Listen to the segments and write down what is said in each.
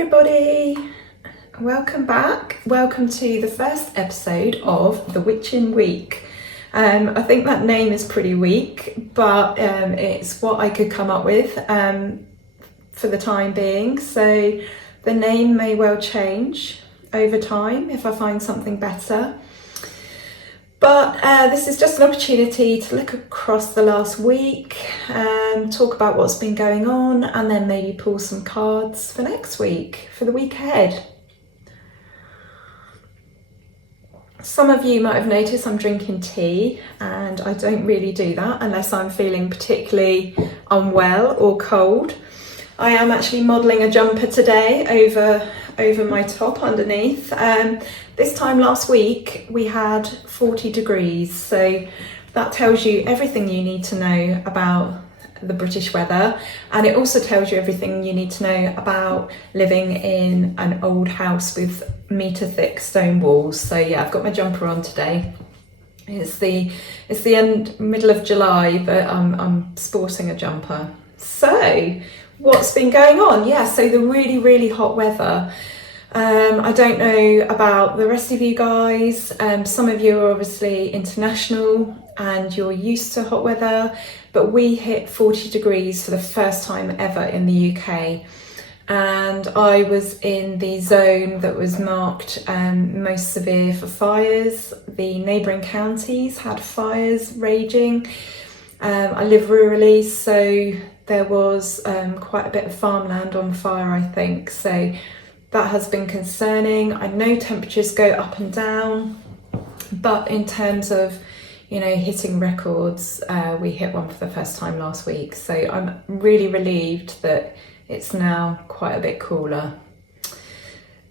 everybody, welcome back. Welcome to the first episode of the Witching Week. I think that name is pretty weak, but it's what I could come up with for the time being. So the name may well change over time if I find something better. But this is just an opportunity to look across the last week and talk about what's been going on, and then maybe pull some cards for next week, for the week ahead. Some of you might have noticed I'm drinking tea, and I don't really do that unless I'm feeling particularly unwell or cold. I am actually modelling a jumper today over my top underneath. This time last week we had 40 degrees, so that tells you everything you need to know about the British weather, and it also tells you everything you need to know about living in an old house with metre thick stone walls. So yeah, I've got my jumper on today. It's the middle of July, but I'm sporting a jumper. So what's been going on? Yeah, so the really hot weather. I don't know about the rest of you guys. Some of you are obviously international and you're used to hot weather, but we hit 40 degrees for the first time ever in the UK. And I was in the zone that was marked most severe for fires. The neighbouring counties had fires raging. I live rurally, so there was quite a bit of farmland on fire, I think. So that has been concerning. I know temperatures go up and down, but in terms of, hitting records, we hit one for the first time last week. So I'm really relieved that it's now quite a bit cooler.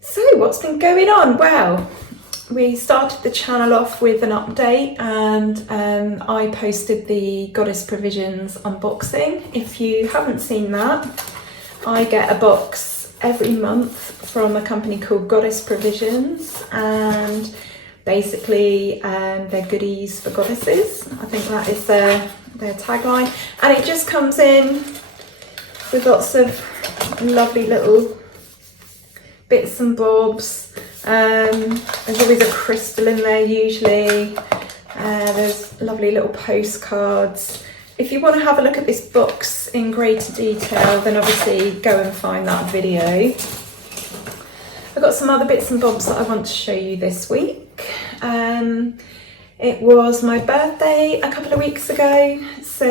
So what's been going on? Well, we started the channel off with an update, and I posted the Goddess Provisions unboxing. If you haven't seen that, I get a box every month from a company called Goddess Provisions, and basically they're goodies for goddesses. I think that is their tagline, and it just comes in with lots of lovely little bits and bobs. There's always a crystal in there usually. There's lovely little postcards. If you want to have a look at this box in greater detail, then obviously go and find that video. I've got some other bits and bobs that I want to show you this week. It was my birthday a couple of weeks ago, so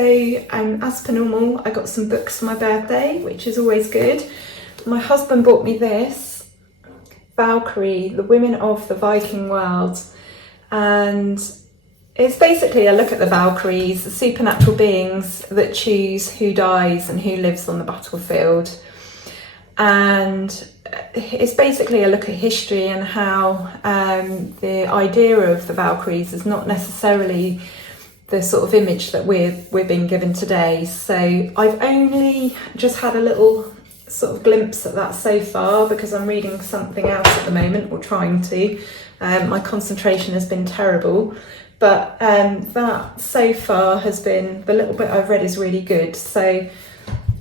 as per normal, I got some books for my birthday, which is always good. My husband bought me this, Valkyrie, the Women of the Viking World, and it's basically a look at the Valkyries, the supernatural beings that choose who dies and who lives on the battlefield. And it's basically a look at history and how the idea of the Valkyries is not necessarily the sort of image that we're being given today. So I've only just had a little sort of glimpse at that so far, because I'm reading something else at the moment, or trying to. My concentration has been terrible. But that so far has been, the little bit I've read is really good. So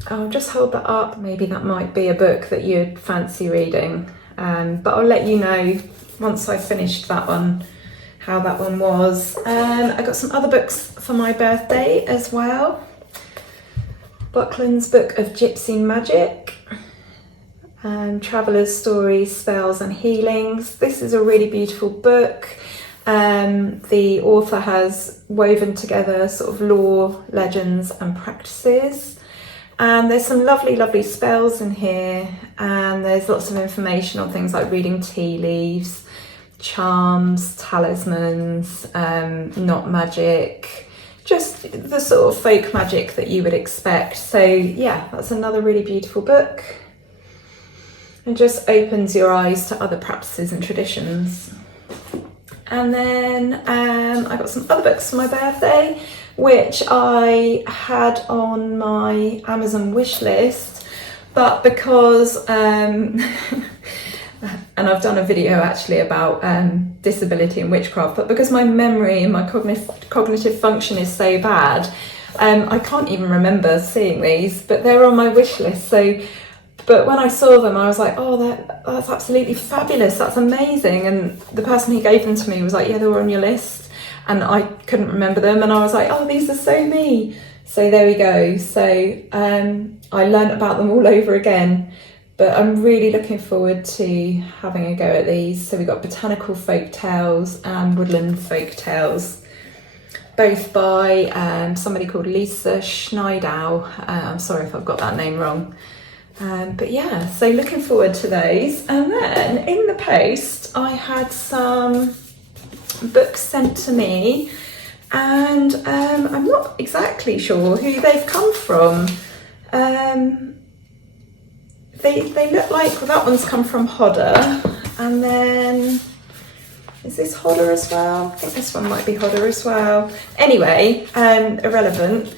I'll just hold that up. Maybe that might be a book that you'd fancy reading. But I'll let you know once I've finished that one, how that one was. I got some other books for my birthday as well. Buckland's book of Gypsy magic. Traveller's stories, spells and healings. This is a really beautiful book. The author has woven together sort of lore, legends and practices, and there's some lovely spells in here, and there's lots of information on things like reading tea leaves, charms, talismans, not magic, just the sort of folk magic that you would expect. So yeah, that's another really beautiful book, and just opens your eyes to other practices and traditions. And then I got some other books for my birthday, which I had on my Amazon wish list, but because, and I've done a video actually about disability and witchcraft, but because my memory and my cognitive function is so bad, I can't even remember seeing these, but they're on my wish list. So But when I saw them, I was like, oh, that's absolutely fabulous. That's amazing. And the person who gave them to me was like, yeah, they were on your list. And I couldn't remember them. And I was like, oh, these are so me. So there we go. So I learnt about them all over again. But I'm really looking forward to having a go at these. So we've got Botanical Folk Tales and Woodland Folk Tales, both by somebody called Lisa Schneidau. I'm sorry if I've got that name wrong. But yeah, so looking forward to those. And then in the post, I had some books sent to me, and I'm not exactly sure who they've come from. They look like, well, that one's come from Hodder, and then is this Hodder as well? I think this one might be Hodder as well. Anyway, irrelevant.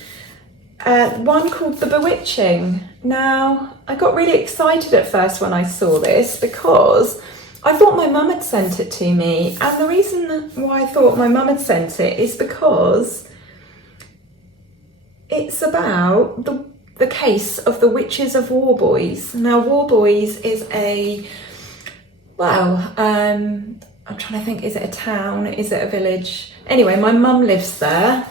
One called The Bewitching. Now, I got really excited at first when I saw this because I thought my mum had sent it to me, and the reason why I thought my mum had sent it is because it's about the case of the Witches of Warboys. Now, Warboys is a, well, I'm trying to think, is it a town? Is it a village? Anyway, my mum lives there,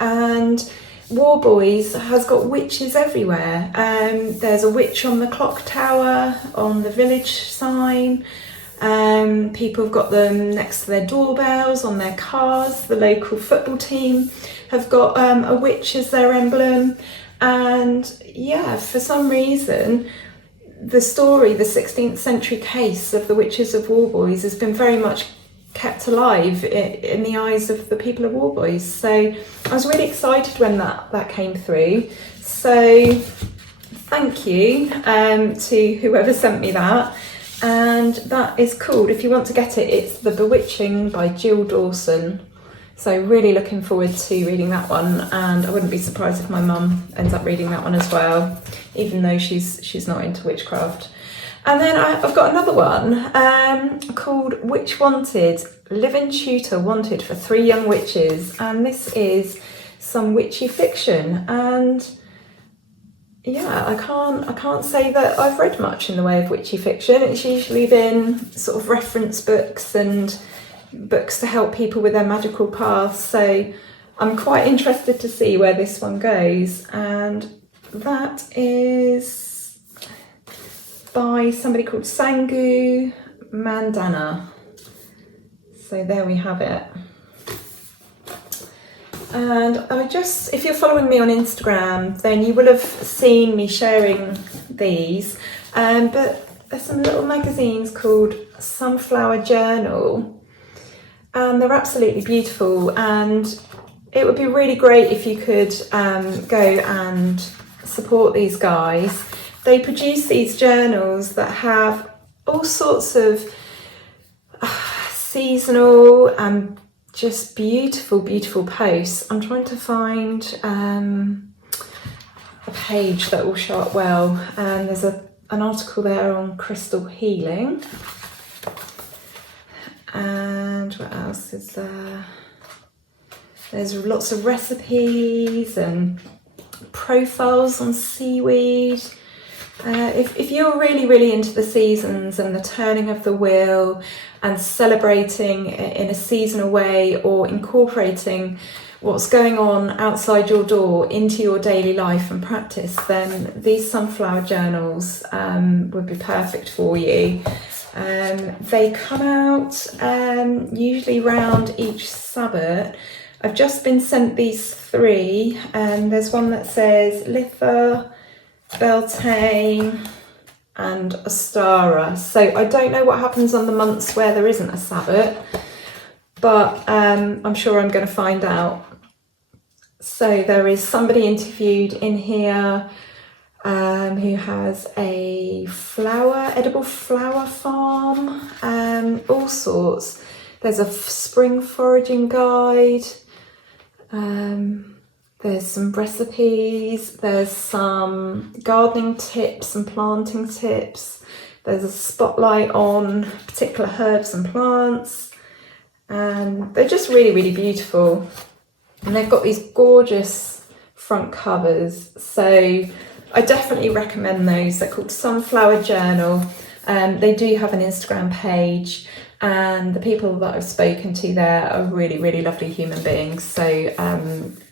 and Warboys has got witches everywhere. There's a witch on the clock tower, on the village sign. People have got them next to their doorbells, on their cars. The local football team have got a witch as their emblem. And yeah, for some reason, the story, the 16th century case of the Witches of Warboys has been very much kept alive in the eyes of the people of Warboys. So I was really excited when that came through. So thank you to whoever sent me that. And that is called, if you want to get it, it's The Bewitching by Jill Dawson. So really looking forward to reading that one, and I wouldn't be surprised if my mum ends up reading that one as well, even though she's not into witchcraft. And then I've got another one called Witch Wanted, Live-in Tutor Wanted for 3 Young Witches, and this is some witchy fiction. And yeah, I can't say that I've read much in the way of witchy fiction. It's usually been sort of reference books and books to help people with their magical paths, so I'm quite interested to see where this one goes. And that is by somebody called Sangu, Mandanna. So there we have it. And if you're following me on Instagram, then you will have seen me sharing these, but there's some little magazines called Sunflower Journal, and they're absolutely beautiful, and it would be really great if you could go and support these guys. They produce these journals that have all sorts of seasonal and just beautiful, beautiful posts. I'm trying to find a page that will show up well, and there's an article there on crystal healing. And what else is there? There's lots of recipes and profiles on seaweed. If you're really, really into the seasons and the turning of the wheel and celebrating in a seasonal way, or incorporating what's going on outside your door into your daily life and practice, then these sunflower journals would be perfect for you. They come out usually round each Sabbath. I've just been sent these 3, and there's one that says Litha, Beltane and Ostara. So I don't know what happens on the months where there isn't a Sabbath, but I'm sure I'm going to find out. So there is somebody interviewed in here who has a edible flower farm, all sorts. There's a spring foraging guide. There's some recipes, there's some gardening tips and planting tips. There's a spotlight on particular herbs and plants. And they're just really, really beautiful. And they've got these gorgeous front covers. So I definitely recommend those. They're called Sunflower Journal. They do have an Instagram page, and the people that I've spoken to there are really, really lovely human beings. So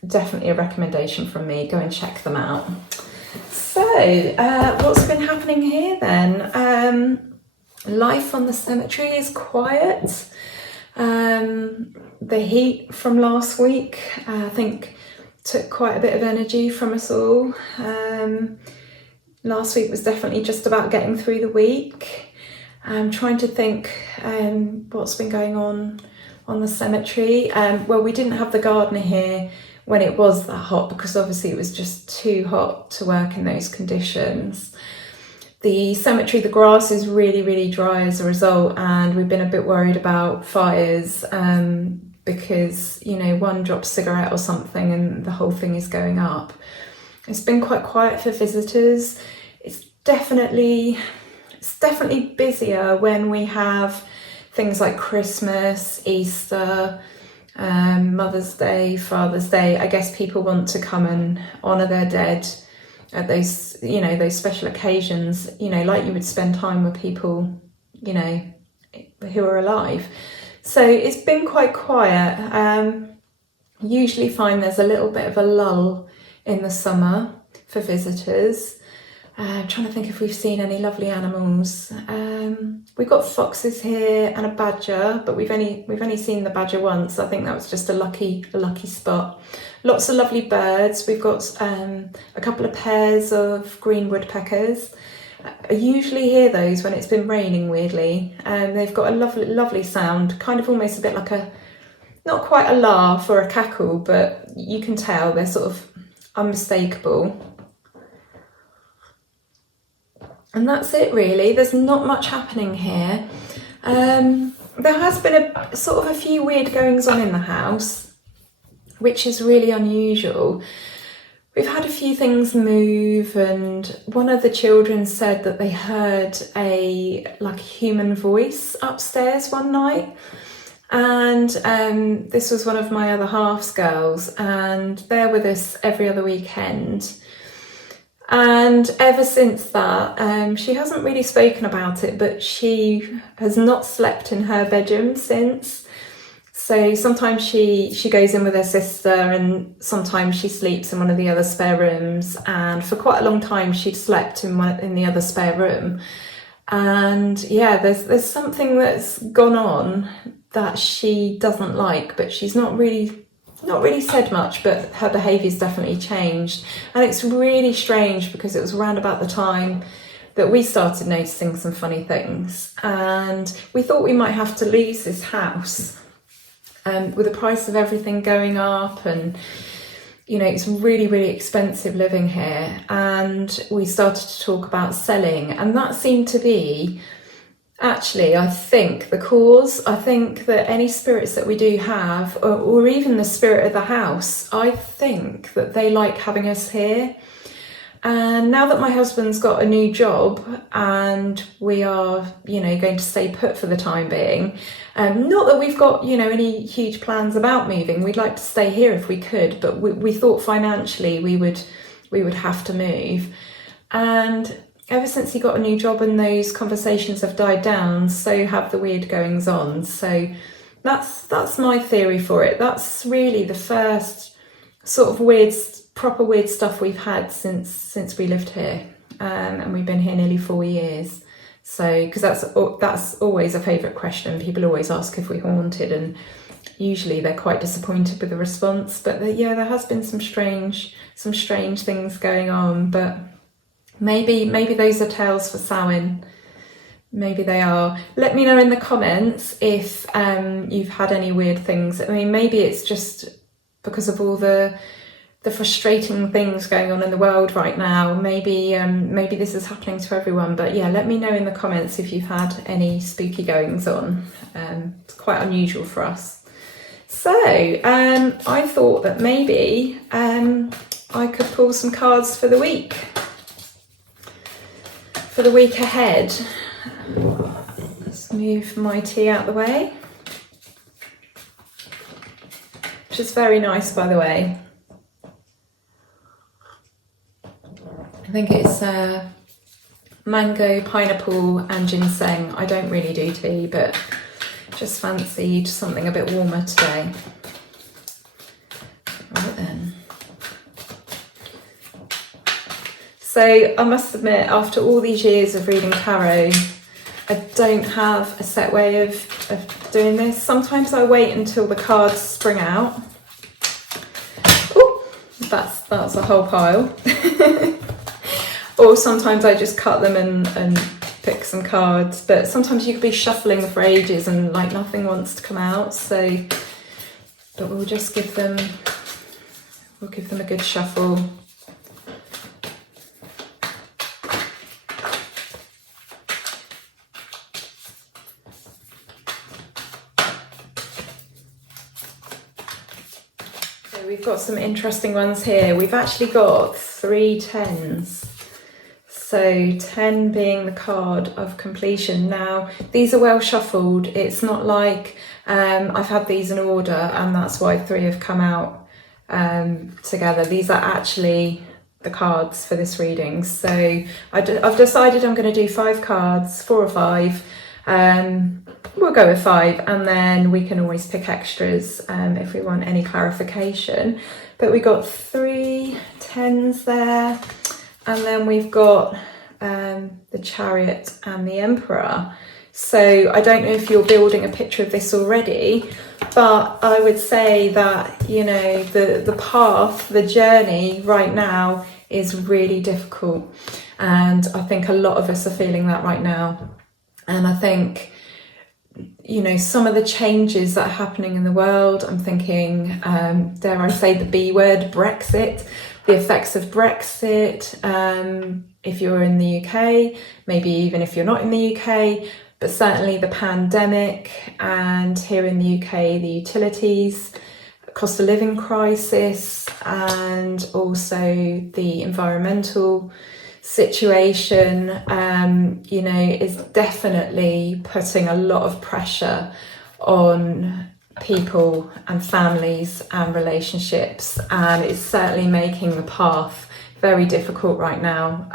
definitely a recommendation from me. Go and check them out. So what's been happening here then? Life on the cemetery is quiet. The heat from last week, I think, took quite a bit of energy from us all. Last week was definitely just about getting through the week. I'm trying to think what's been going on the cemetery. Well, we didn't have the gardener here when it was that hot, because obviously it was just too hot to work in those conditions. The cemetery, the grass is really, really dry as a result, and we've been a bit worried about fires because, you know, one drops cigarette or something and the whole thing is going up. It's been quite quiet for visitors. It's definitely busier when we have things like Christmas, Easter, Mother's Day, Father's Day. I guess people want to come and honour their dead at those, you know, those special occasions, you know, like you would spend time with people, you know, who are alive. So it's been quite quiet. Usually find there's a little bit of a lull in the summer for visitors. Trying to think if we've seen any lovely animals. We've got foxes here and a badger, but we've only seen the badger once. I think that was just a lucky spot. Lots of lovely birds. We've got a couple of pairs of green woodpeckers. I usually hear those when it's been raining, weirdly. They've got a lovely sound, kind of almost a bit like not quite a laugh or a cackle, but you can tell they're sort of unmistakable. And that's it, really. There's not much happening here. There has been a few weird goings on in the house, which is really unusual. We've had a few things move, and one of the children said that they heard a human voice upstairs one night. And this was one of my other half's girls, and they're with us every other weekend. And ever since that, she hasn't really spoken about it, but she has not slept in her bedroom since. So sometimes she goes in with her sister, and sometimes she sleeps in one of the other spare rooms. And for quite a long time, she'd slept in the other spare room. And yeah, there's something that's gone on that she doesn't like, but she's not really said much, but her behaviour's definitely changed. And it's really strange because it was around about the time that we started noticing some funny things, and we thought we might have to lose this house with the price of everything going up, and you know, it's really, really expensive living here. And we started to talk about selling, and that seemed to be actually, I think, the cause. I think that any spirits that we do have, or even the spirit of the house, I think that they like having us here. And now that my husband's got a new job and we are, you know, going to stay put for the time being, not that we've got, you know, any huge plans about moving. We'd like to stay here if we could, but we thought financially we would have to move. And ever since he got a new job and those conversations have died down, so have the weird goings on. So that's my theory for it. That's really the first sort of proper weird stuff we've had since we lived here, and we've been here nearly 4 years. So, because that's always a favourite question. People always ask if we're haunted, and usually they're quite disappointed with the response. But yeah, there has been some strange things going on, but maybe those are tales for Samhain. Maybe they are. Let me know in the comments if you've had any weird things. I mean, maybe it's just because of all the frustrating things going on in the world right now. Maybe this is happening to everyone. But yeah, let me know in the comments if you've had any spooky goings on. It's quite unusual for us. So I thought that maybe I could pull some cards for the week. For the week ahead. Let's move my tea out the way, which is very nice, by the way. I think it's mango, pineapple and ginseng. I don't really do tea, but just fancied something a bit warmer today. Right then. So I must admit, after all these years of reading tarot, I don't have a set way of doing this. Sometimes I wait until the cards spring out. Ooh, that's a whole pile. Or sometimes I just cut them and pick some cards. But sometimes you could be shuffling for ages and like nothing wants to come out. So, but we'll just give them a good shuffle. We've got some interesting ones here. We've actually got 3 10s. So 10 being the card of completion. Now, these are well shuffled. It's not like I've had these in order and that's why 3 have come out together. These are actually the cards for this reading. So I've decided I'm going to do 5 cards, 4 or 5. We'll go with 5 and then we can always pick extras if we want any clarification. But we got 3 10s there, and then we've got the Chariot and the Emperor. So I don't know if you're building a picture of this already, but I would say that, you know, the path, the journey right now is really difficult, and I think a lot of us are feeling that right now. And I think, you know, some of the changes that are happening in the world, I'm thinking, dare I say the B word, Brexit, the effects of Brexit, if you're in the UK, maybe even if you're not in the UK, but certainly the pandemic, and here in the UK, the utilities, cost of living crisis, and also the environmental situation, you know, is definitely putting a lot of pressure on people and families and relationships, and it's certainly making the path very difficult right now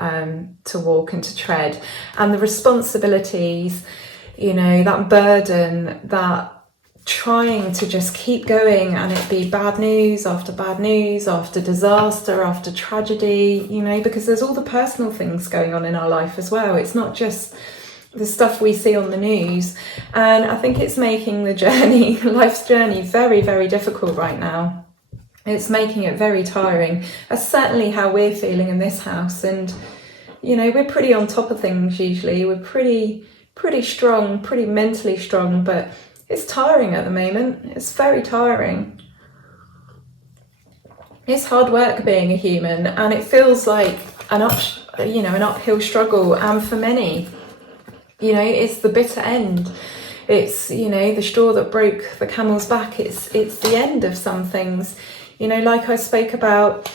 to walk and to tread. And the responsibilities, you know, that burden, that trying to just keep going, and it be bad news after disaster after tragedy, you know, because there's all the personal things going on in our life as well. It's not just the stuff we see on the news, and I think it's making the journey, life's journey, very, very difficult right now. It's making it very tiring. That's certainly how we're feeling in this house, and you know, we're pretty on top of things usually. We're pretty strong, pretty mentally strong, but it's tiring at the moment. It's very tiring. It's hard work being a human, and it feels like an uphill struggle. And for many, you know, it's the bitter end. It's, you know, the straw that broke the camel's back. It's the end of some things. You know, like I spoke about,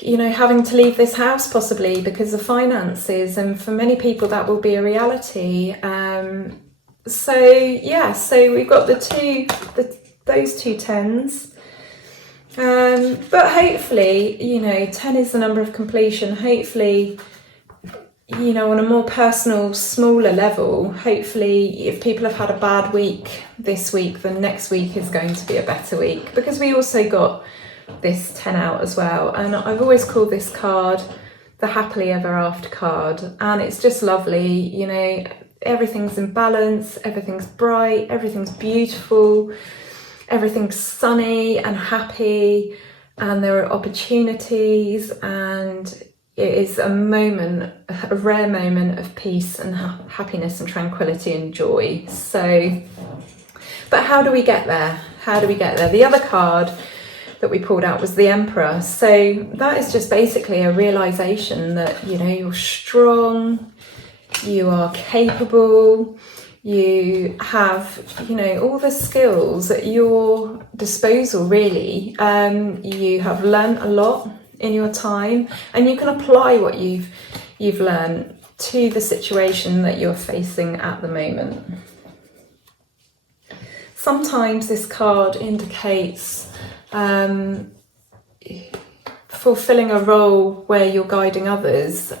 you know, having to leave this house possibly because of finances, and for many people that will be a reality. So yeah, so we've got those 2 10s, but hopefully, you know, 10 is the number of completion. Hopefully, you know, on a more personal, smaller level, hopefully if people have had a bad week this week, then next week is going to be a better week, because we also got this 10 out as well. And I've always called this card the happily ever after card, and it's just lovely. You know, everything's in balance, everything's bright, everything's beautiful, everything's sunny and happy, and there are opportunities, and it is a rare moment of peace and happiness and tranquility and joy. So, but how do we get there? The other card that we pulled out was the Emperor. So that is just basically a realization that, you know, you're strong, you are capable, you have, you know, all the skills at your disposal, really. You have learned a lot in your time, and you can apply what you've learned to the situation that you're facing at the moment. Sometimes this card indicates fulfilling a role where you're guiding others.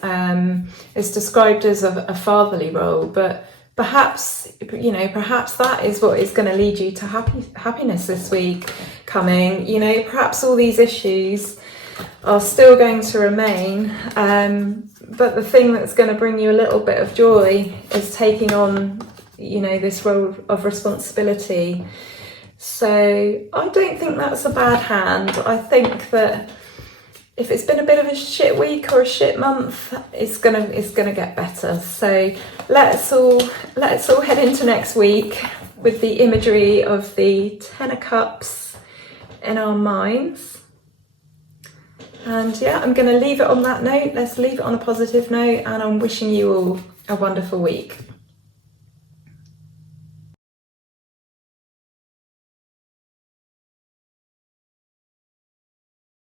It's described as a fatherly role, but perhaps, you know, perhaps that is what is going to lead you to happiness this week coming. You know, perhaps all these issues are still going to remain, but the thing that's going to bring you a little bit of joy is taking on, you know, this role of responsibility. So I don't think that's a bad hand. I think that if it's been a bit of a shit week or a shit month, it's gonna get better. So let's all head into next week with the imagery of the Ten of Cups in our minds. And yeah, I'm going to leave it on that note. Let's leave it on a positive note, and I'm wishing you all a wonderful week.